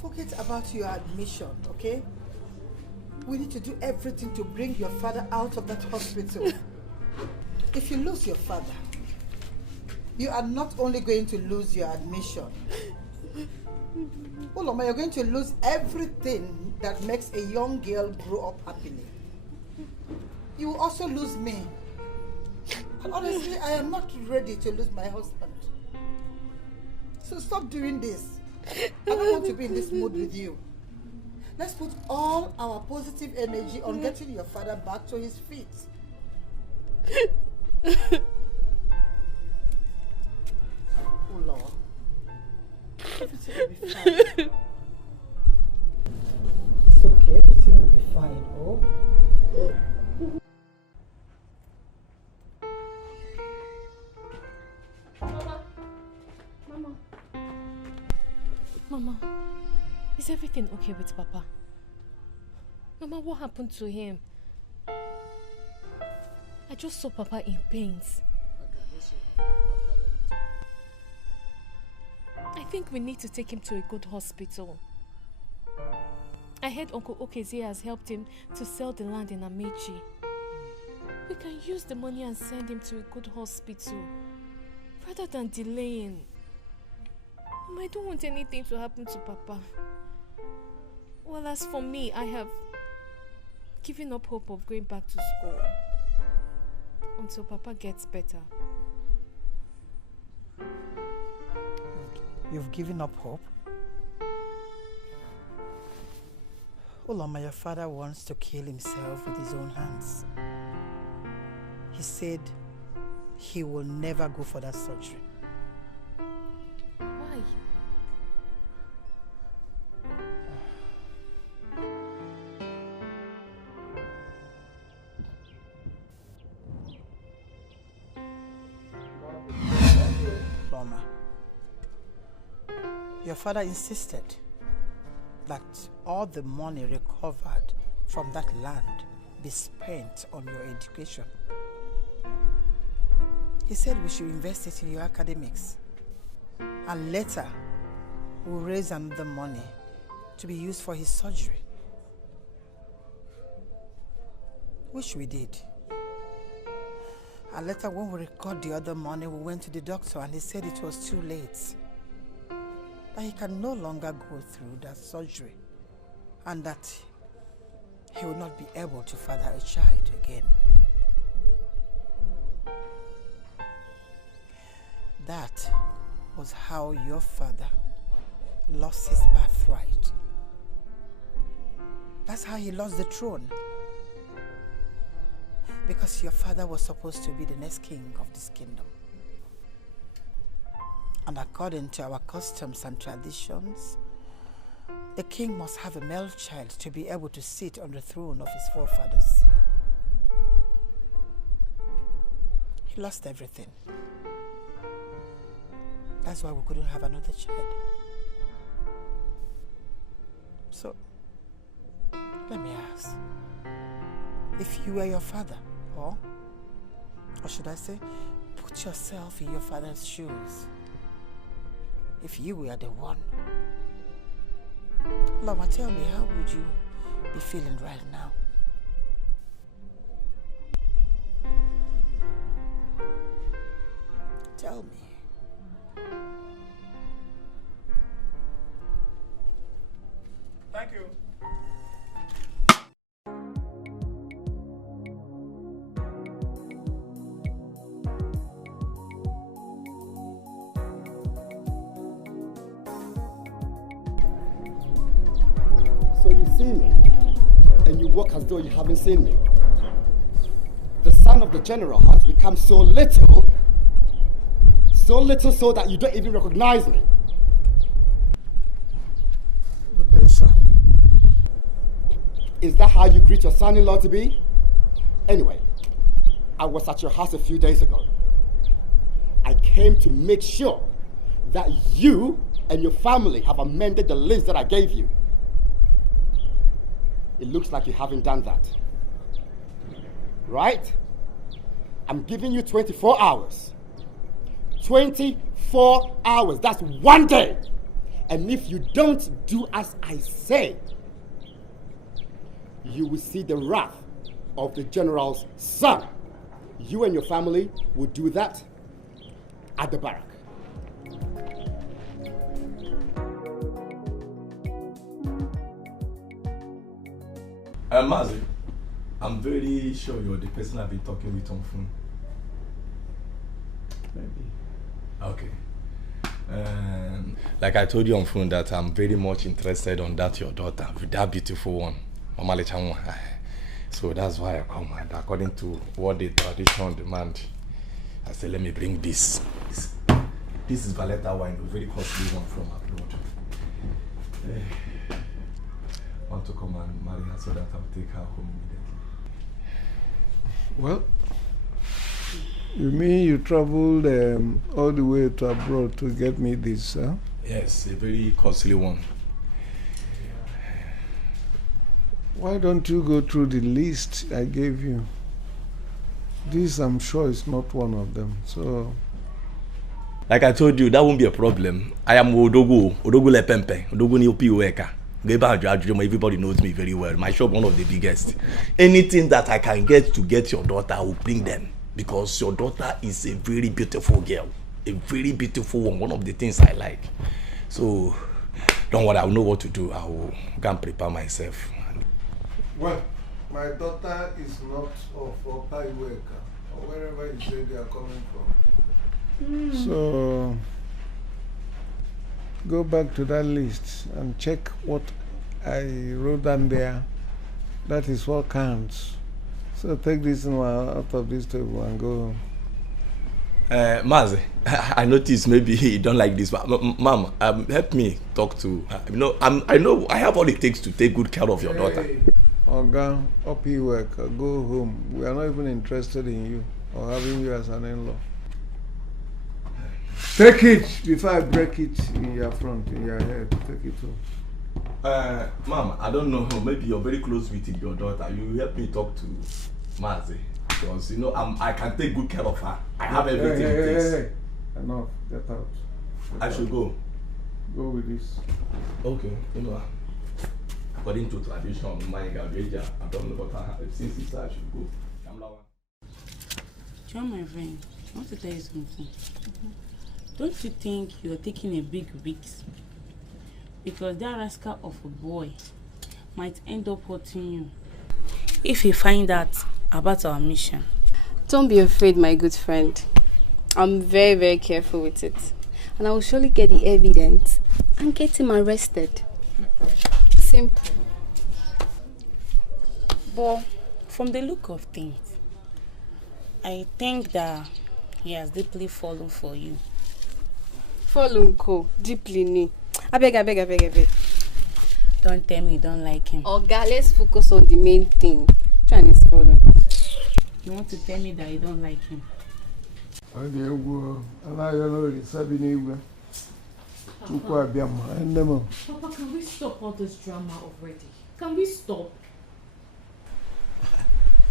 Forget about your admission, okay? We need to do everything to bring your father out of that hospital. If you lose your father, you are not only going to lose your admission. Uloma, you're going to lose everything that makes a young girl grow up happily. You will also lose me. And honestly, I am not ready to lose my husband. So stop doing this. I don't want to be in this mood with you. Let's put all our positive energy on getting your father back to his feet. Oh Lord. Everything will be fine. It's okay, everything will be fine, oh? Mama, is everything okay with Papa? Mama, what happened to him? I just saw Papa in pains. I think we need to take him to a good hospital. I heard Uncle Okezi has helped him to sell the land in Amechi. We can use the money and send him to a good hospital rather than delaying. I don't want anything to happen to Papa. Well, as for me, I have given up hope of going back to school until Papa gets better. You've given up hope? Uloma, your father wants to kill himself with his own hands. He said he will never go for that surgery. Why? Uloma, your father insisted that all the money recovered from that land be spent on your education. He said we should invest it in your academics. And later, we'll raise another money to be used for his surgery. Which we did. And later, when we record the other money, we went to the doctor and he said it was too late. That he can no longer go through that surgery. And that he will not be able to father a child again. That was how your father lost his birthright. That's how he lost the throne. Because your father was supposed to be the next king of this kingdom. And according to our customs and traditions, the king must have a male child to be able to sit on the throne of his forefathers. He lost everything. That's why we couldn't have another child. So, let me ask, if you were your father, or should I say, put yourself in your father's shoes. If you were the one, Lama, tell me, how would you be feeling right now? Tell me. Thank you. So you see me, and you walk as though you haven't seen me. The son of the general has become so little so that you don't even recognize me. Good day, sir. Is that how you greet your son-in-law to be? Anyway, I was at your house a few days ago. I came to make sure that you and your family have amended the list that I gave you. It looks like you haven't done that. Right? I'm giving you 24 hours. 24 hours. That's one day. And if you don't do as I say, you will see the wrath of the general's son. You and your family will do that at the barrack. Mazi, I'm very sure you're the person I've been talking with on phone. Maybe. Okay. Like I told you on phone that I'm very much interested on that your daughter, with that beautiful one, Mama Lechanwa. So that's why I come, and according to what the tradition demand, I said let me bring this. This is Valletta wine, a very costly one from abroad. Want to come and marry her so that I'll take her home immediately. Well, you mean you traveled all the way to abroad to get me this, huh? Yes, a very costly one. Why don't you go through the list I gave you? This, I'm sure, is not one of them. So, like I told you, that won't be a problem. I am Odogu Lepempe, Odogu Niopi Ueka. Everybody knows me very well. My shop, one of the biggest. Anything that I can get to get your daughter, I will bring them. Because your daughter is a very beautiful girl. A very beautiful one. One of the things I like. So, don't worry, I will know what to do. I will go and prepare myself. well, my daughter is not of Opa Iweka, or wherever you say they are coming from. So, go back to that list and check what I wrote down there. That is what counts. So take this one out of this table and go. Mazi, I noticed maybe you don't like this, but Mom, help me talk to her. I know I have all it takes to take good care of your daughter. Oga, up your work, go home. We are not even interested in you or having you as an in-law. Take it before I break it in your front, in your head. Take it home. Mom, I don't know. Maybe you're very close with your daughter. You help me talk to Mazi. Because, I can take good care of her. I have everything it takes. Hey. Enough. Get out. I should go. Go with this. Okay. According to tradition, my Gabeja, I don't know what I have. Since it's I should go. John, my friend, I want to tell you something. Don't you think you're taking a big risk? Because that rascal of a boy might end up hurting you. if he find out about our mission. Don't be afraid, my good friend. I'm very, very careful with it. And I will surely get the evidence and get him arrested. Simple. But from the look of things, I think that he has deeply fallen for you. Fallen ko, deeply ni. I beg. Don't tell me you don't like him. Oga, let's focus on the main thing. Chinese fallen. You want to tell me that you don't like him? Papa, can we stop all this drama already? Can we stop?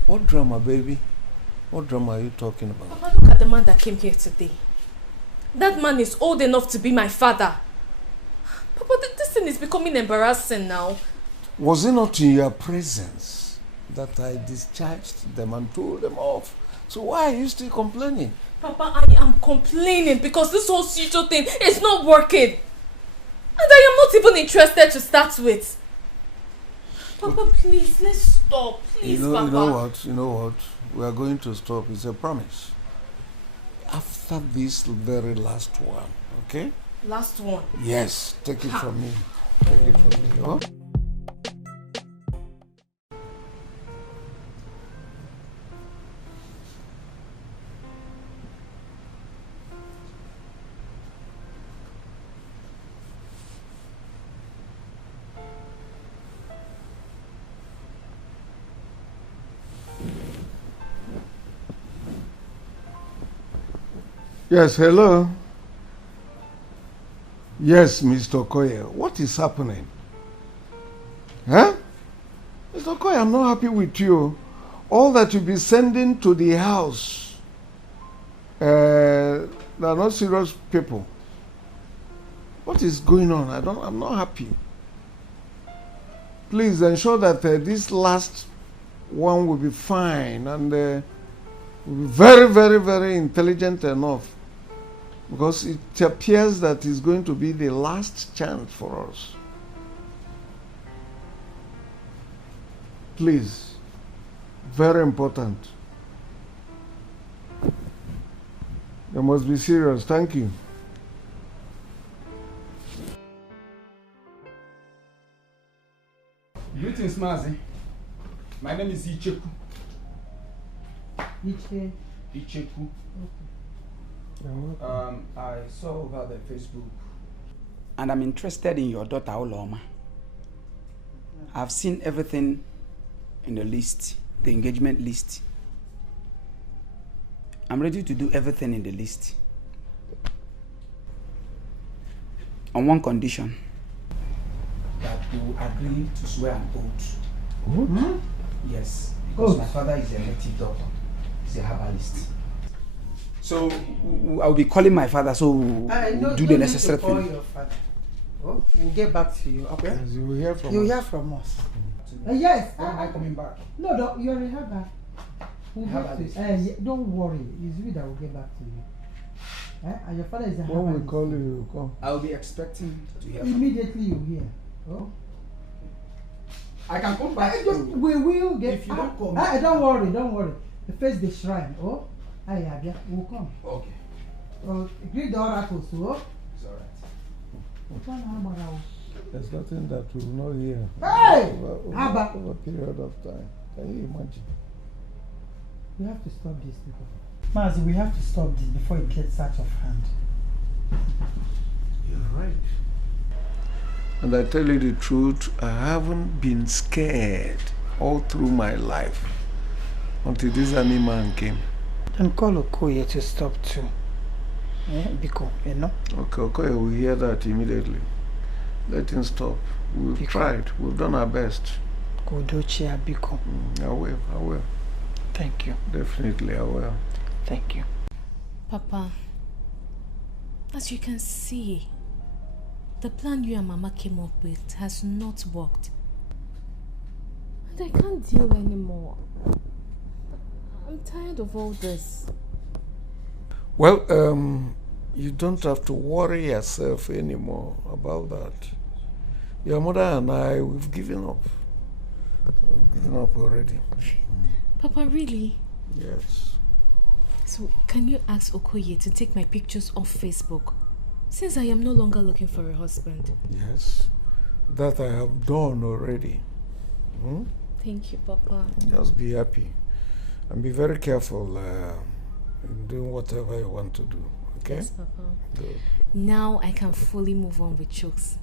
What drama, baby? What drama are you talking about? Papa, look at the man that came here today. That man is old enough to be my father. Papa, this thing is becoming embarrassing now. Was it not in your presence that I discharged them and told them off? So why are you still complaining? Papa, I am complaining because this whole Sito thing is not working. And I am not even interested to start with. Papa, please, let's stop. Please, Papa. You know what? We are going to stop. It's a promise. After this very last one, okay? Last one? Yes. Take it from me. Take it from me, oh? Yes, hello. Yes, Mr. Okoye. What is happening? Huh? Mr. Okoye, I'm not happy with you. All that you be sending to the house, they are not serious people. What is going on? I'm not happy. Please ensure that this last one will be fine and will be very, very, very intelligent enough. Because it appears that it's going to be the last chance for us. Please, very important. You must be serious. Thank you. Greetings, Mazi. My name is Icheku. Icheku. I saw over the Facebook. And I'm interested in your daughter, Oloma. I've seen everything in the list, the engagement list. I'm ready to do everything in the list. On one condition. That you agree to swear an oath. Mm-hmm. Yes, because my father is a native doctor. He's a herbalist. So I'll be calling my father, so we'll do the necessary thing. Call your father. Oh, we'll get back to you. Okay. Yes, you will hear from us. You will hear from us. Yes. When am I coming back? No, you already have back. We'll get to don't worry. It's we that will get back to you. And your father is a herbalist. When we call you, call. I'll be expecting to hear. Immediately you hear. Oh. I can come back. We will get. If you don't come. Don't worry. The face the shrine. Oh. We'll come. Okay. Greet the oracles too. It's alright. There's nothing that we will not hear. Hey! Over a period of time. Can you imagine? We have to stop this, people. Mazi, we have to stop this before it gets out of hand. You're right. And I tell you the truth, I haven't been scared all through my life until this army man came. Then call Okoye to stop too. Biko, you know? Okay, Okoye will hear that immediately. Let him stop. We've tried. We've done our best. Kodochia Biko. I will. Thank you. Definitely, I will. Thank you. Papa, as you can see, the plan you and Mama came up with has not worked. And I can't deal anymore. I'm tired of all this. Well, you don't have to worry yourself anymore about that. Your mother and I, we've given up. waking up already. Papa, really? Yes. So, can you ask Okoye to take my pictures off Facebook? Since I am no longer looking for a husband. Yes. That I have done already. Hmm? Thank you, Papa. Just be happy. And be very careful in doing whatever you want to do. Okay? Yes, Papa. Good. Now I can fully move on with Chooks.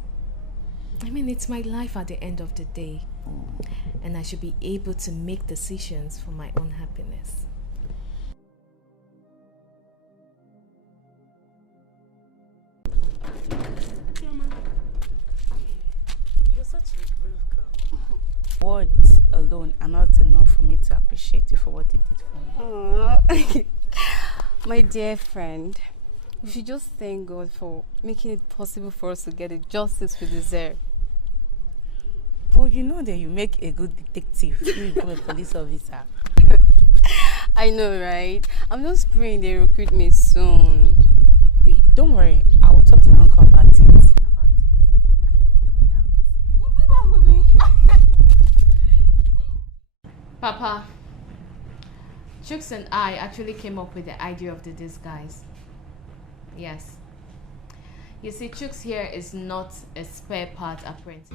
I mean, it's my life at the end of the day. And I should be able to make decisions for my own happiness. You're such a brave girl. Words alone are not enough for me to appreciate you for what you did for me. My dear friend, we should just thank God for making it possible for us to get the justice we deserve. But you know that you make a good detective. You become a police officer. I know, right? I'm just praying they recruit me soon. Wait, don't worry. I will talk to my uncle about it. Papa, Chooks and I actually came up with the idea of the disguise. Yes. You see, Chooks here is not a spare part apprentice.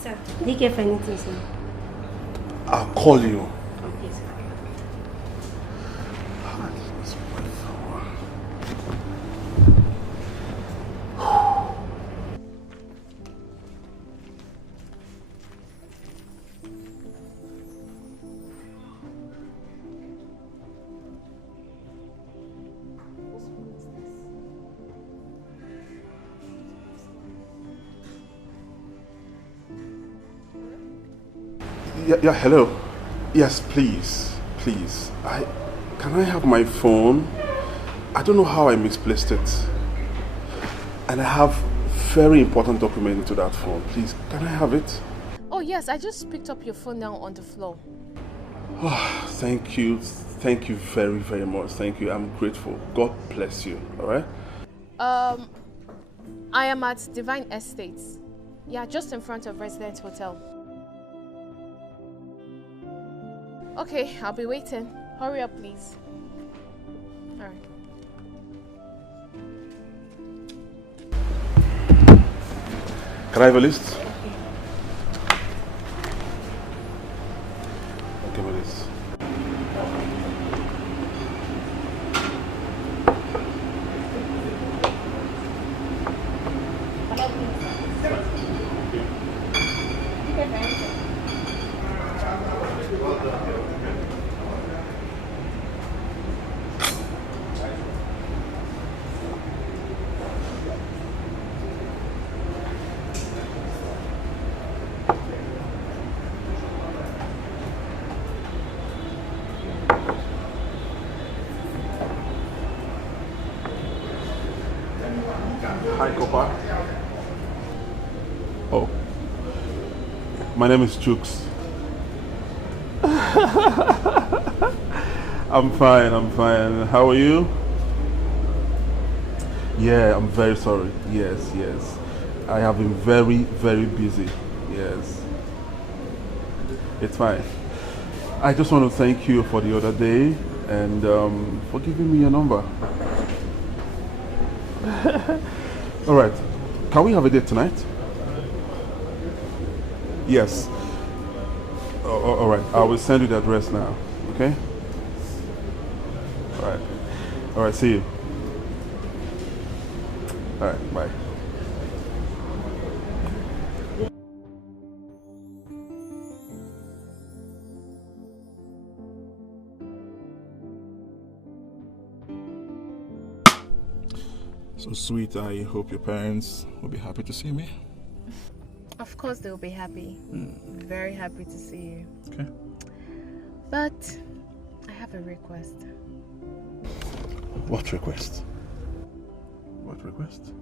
Sir, do you care for anything, sir? I'll call you. Okay, sir. Yeah, hello. Yes, please. Can I have my phone? I don't know how I misplaced it. And I have very important document into that phone. Please, can I have it? Oh yes, I just picked up your phone now on the floor. Oh, thank you. Thank you very, very much. Thank you. I'm grateful. God bless you. All right? I am at Divine Estates. Yeah, just in front of Residence Hotel. Okay, I'll be waiting. Hurry up, please. All right. Can I have a list? Give me this. Hi, Copa. Oh, my name is Chooks. I'm fine. How are you? Yeah, I'm very sorry. Yes. I have been very, very busy. Yes. It's fine. I just want to thank you for the other day and for giving me your number. All right. Can we have a date tonight? Yes. All right. I will send you the address now. Okay? All right. See you. All right. Bye. So sweet, I hope your parents will be happy to see me. Of course they'll be happy. Very happy to see you. Okay. But I have a request. What request? What request?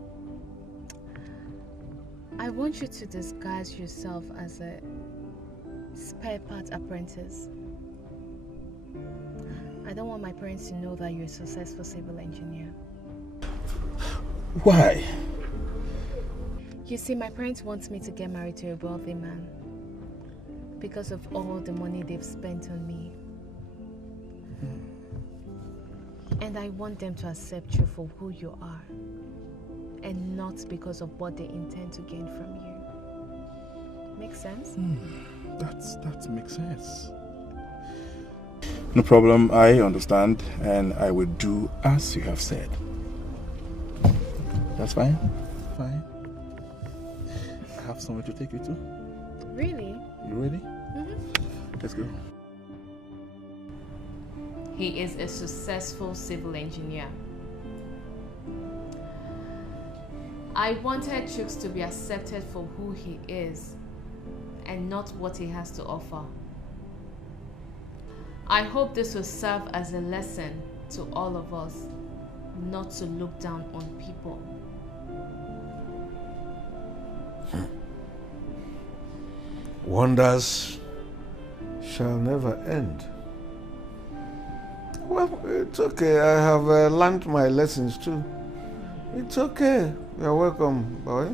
I want you to disguise yourself as a spare part apprentice. I don't want my parents to know that you're a successful civil engineer. Why? You see, my parents want me to get married to a wealthy man because of all the money they've spent on me. And I want them to accept you for who you are and not because of what they intend to gain from you. Make sense? That makes sense. No problem, I understand, and I will do as you have said. That's fine? Fine. I have somewhere to take you to. Really? You ready? Let's go. He is a successful civil engineer. I wanted Chooks to be accepted for who he is and not what he has to offer. I hope this will serve as a lesson to all of us not to look down on people. Wonders shall never end. Well, it's okay. I have learned my lessons too. It's okay. You're welcome, boy.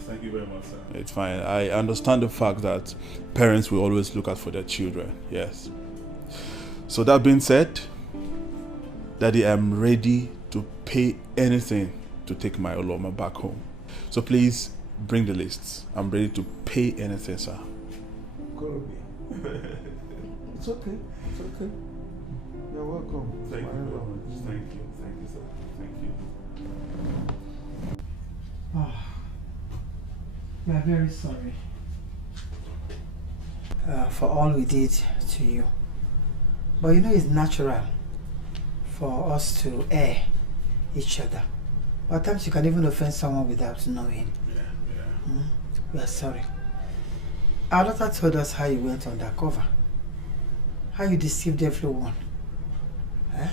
Thank you very much, sir. It's fine. I understand the fact that parents will always look out for their children. Yes. So that being said, Daddy, I'm ready to pay anything to take my Oloma back home. So please bring the lists. I'm ready to pay anything, sir. It's okay. It's okay. You're welcome. Thank you very much. Thank you. Thank you, sir. Thank you. Oh, we are very sorry for all we did to you. But you know it's natural for us to err each other. But at times you can even offend someone without knowing. We are sorry. Our daughter told us how you went undercover. How you deceived everyone. I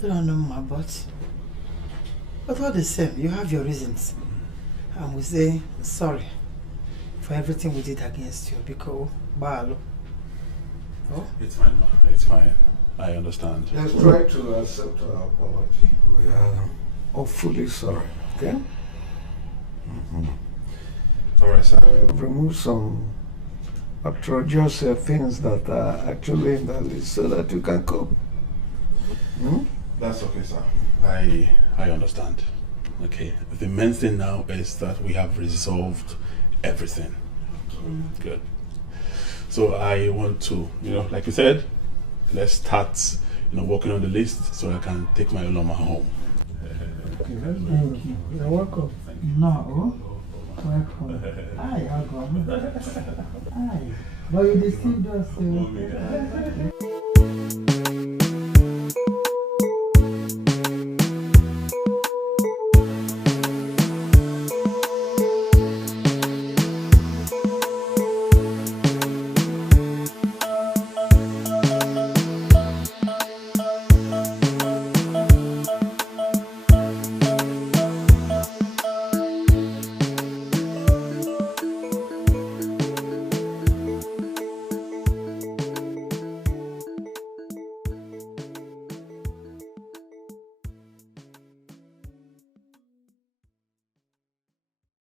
don't know, ma, but all the same, you have your reasons. And we say sorry for everything we did against you because Baalo. Oh? It's fine, ma. It's fine. I understand. Let's try to accept our apology. We are awfully sorry, okay? All right, sir. Remove some outrageous things that are actually in the list so that you can cope. That's okay, sir. I understand. Okay. The main thing now is that we have resolved everything. Good. So I want to, like you said, let's start, working on the list so I can take my Oloma home. You're welcome. No. Welcome. Hi, welcome. Hi. But you deceived us.